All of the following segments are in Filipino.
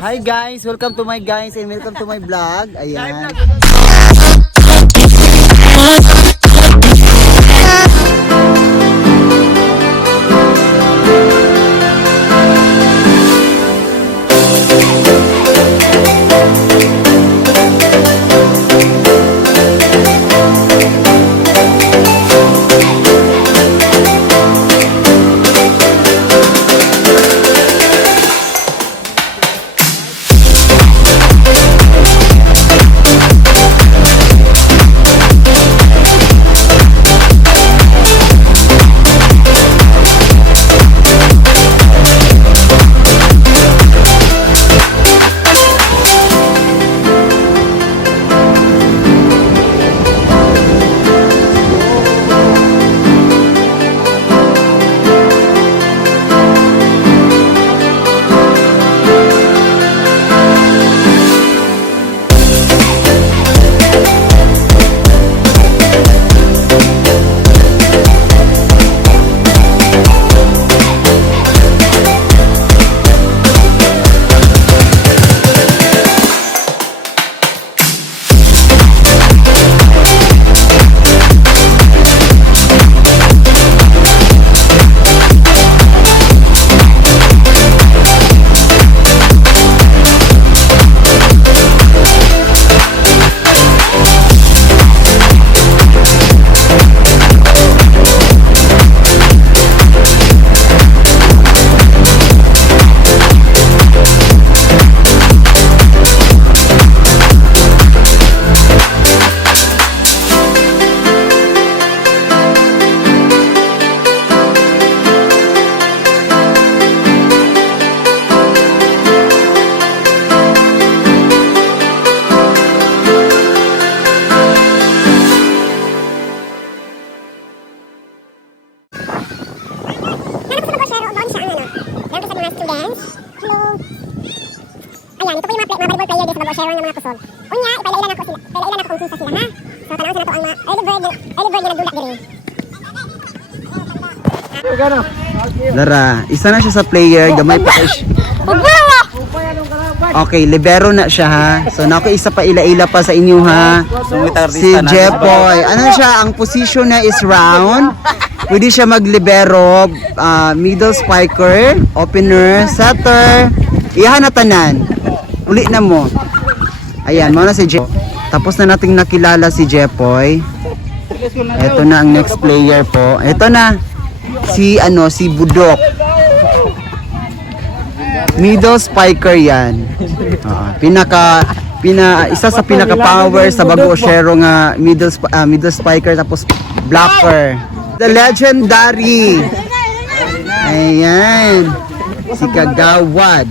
Hi guys, welcome to my guys and welcome to my vlog. Ayan. Ayan, ito po yung mga volleyball player dito sa Bago Sharon ng mga kusog. Unya, ipailan ako kung kinsa sila ha. So tanaw sa nato ang mga early bird na nagdula diri. Lara, isa na siya sa player, gamay pa siya. Okay, libero na siya ha. So nako isa pa ila-ila pa sa inyo ha. Si Jepoy. Ano siya, ang position niya is round. Pwede siya maglibero, middle spiker, opener, setter. Iyahan na tanan. Uli na mo. Ayan, mo na si Jepoy. Tapos na nating nakilala si Jepoy. Ito na ang next player po. Ito na si Budok. Middle spiker yan. Isa sa pinaka power sa Bago Sharon nga middle spiker tapos blocker. The legendary. Ayan. Si Kagawad.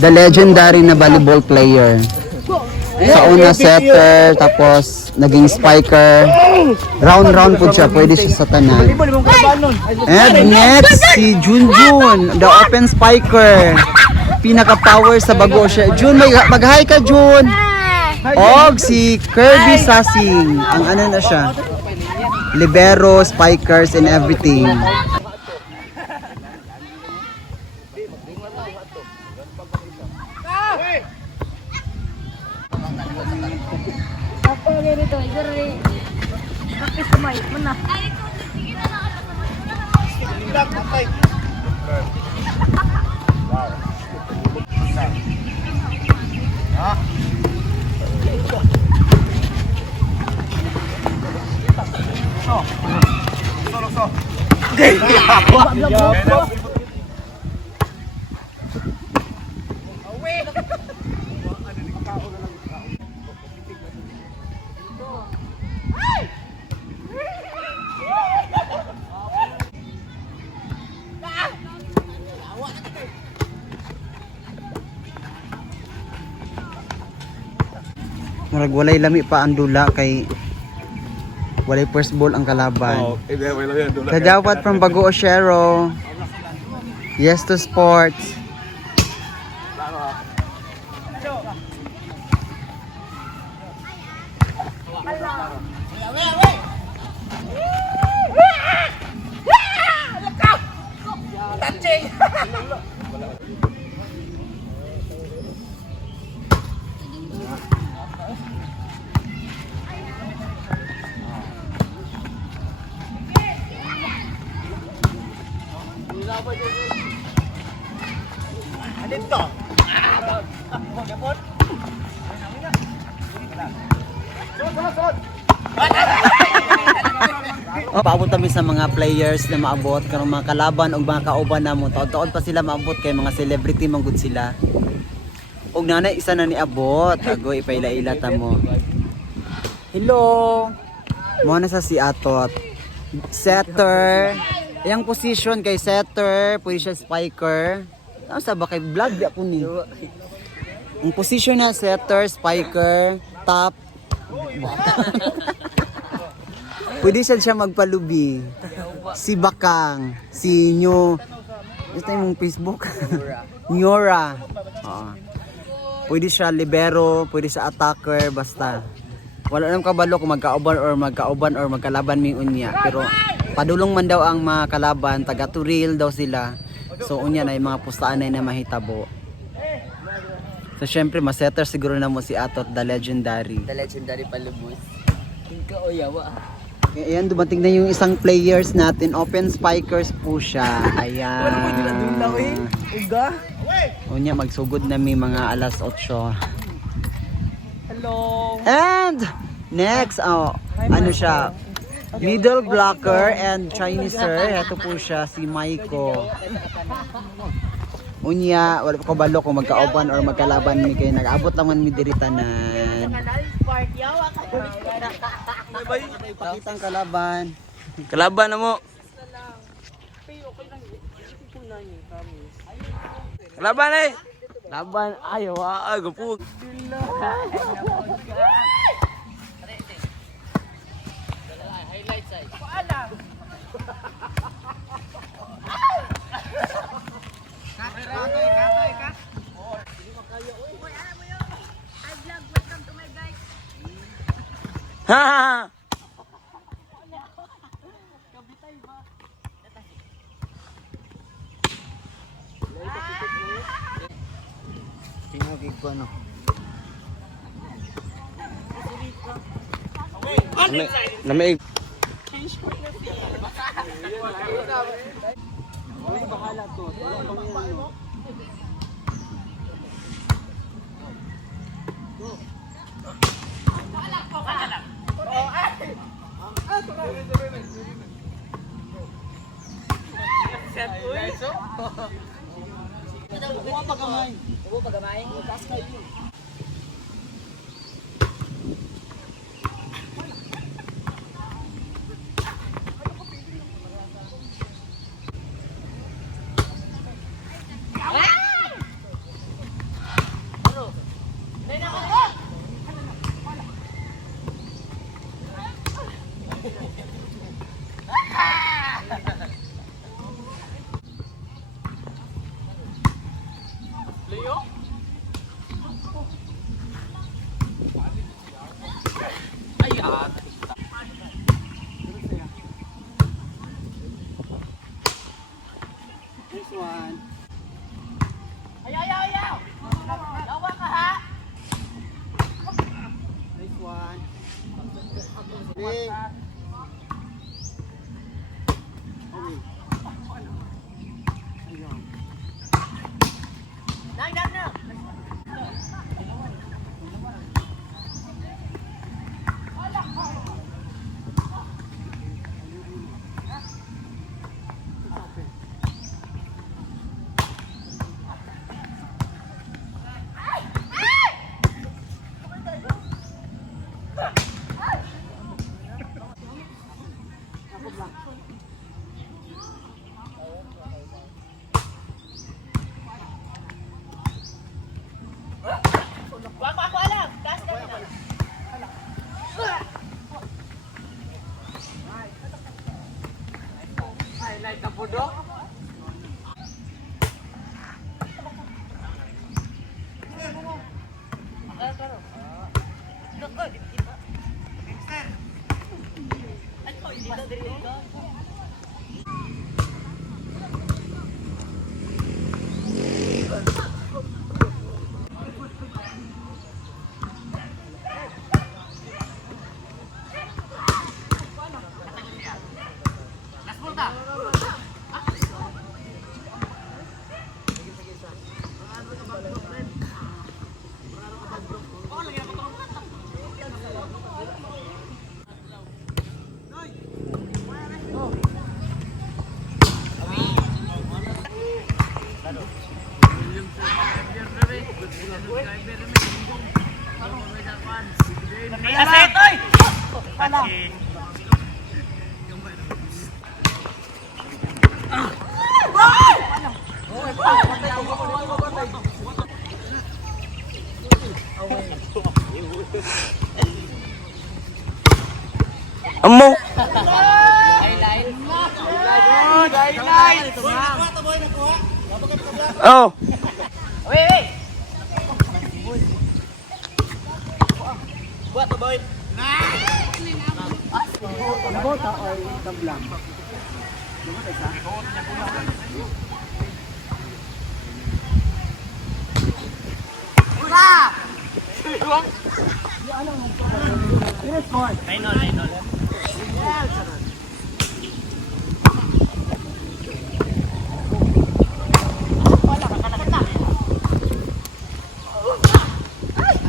The legendary na volleyball player. Sa una setter tapos naging spiker. Round po siya, pwede siya sa tanan. And next si Junjun, the open spiker. Pinaka power sa Bago siya. Jun, mag-hi ka Jun. Og si Kirby Sasing, ang ano na siya, libero, spikers and everything. Murag walay lami pa ang dula kay walay first ball ang kalaban. Kagawad from Bago Sharon. Yes to sports. Paabot kami sa mga players na maabot karong mga kalaban o mga kauban na mo. Taon-taon pa sila maabot kay mga celebrity manggod sila. Og nanay isa na ni abot. Ago ipaila-ila ta mo. Hello. Mo na sa si Atot. Setter. Yang position kay setter, pwede siya spiker. Ano sa ba kay vlog di ako ni. Ang position na setter, spiker, top. Pwede siya magpalubi. Si Bakang, si Nyo. Ito yung Facebook. Nyora. Oo. Pwede siya libero, pwede siya attacker, basta. Wala nang kabalo kung magkauban or magkalaban ming unya. Pero padulong man daw ang mga kalaban, taga Turil daw sila. So unya na yung mga pustaan na mahitabo. So syempre masetter siguro na mo si Atot, the legendary. The legendary palubos. Tingka o yawa. Ayan, dumating na yung isang players natin. Open spikers po siya. Ayan. Wala mo din adulaw eh. Uga. Unya, magsugod na may mga alas 8. Hello. And next, ano siya? Middle blocker and Chineser. Ito po siya, si Maiko. Unya, wala ko balo kung magkauban or magkalaban mi kay nag-abot naman mi diri tanan. Ipakita ang kalaban. Kalaban na mo. Kalaban eh. Laban ayo gupug. Highlights ay. Paalam. Katoy ka. Ha! Tinagig ko ano. Lamig. Bahala to. This one. Ayaw. Yawa ka ha. This one. Hey. Okay. Nang. Ako alam. Gas ka na. Highlight na po do. Amo. Oh.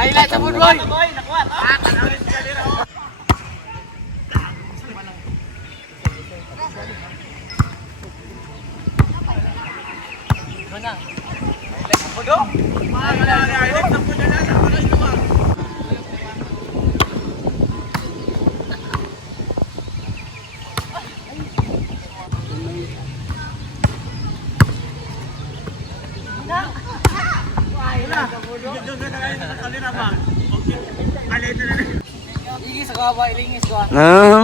Highlight sa football. Nah.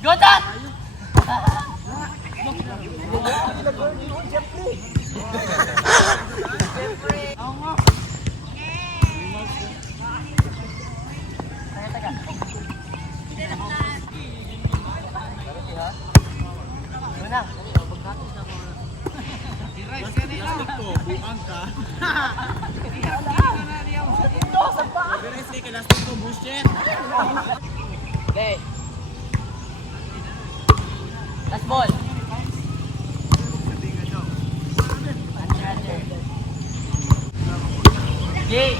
Godan! Okay. Last ball. Game.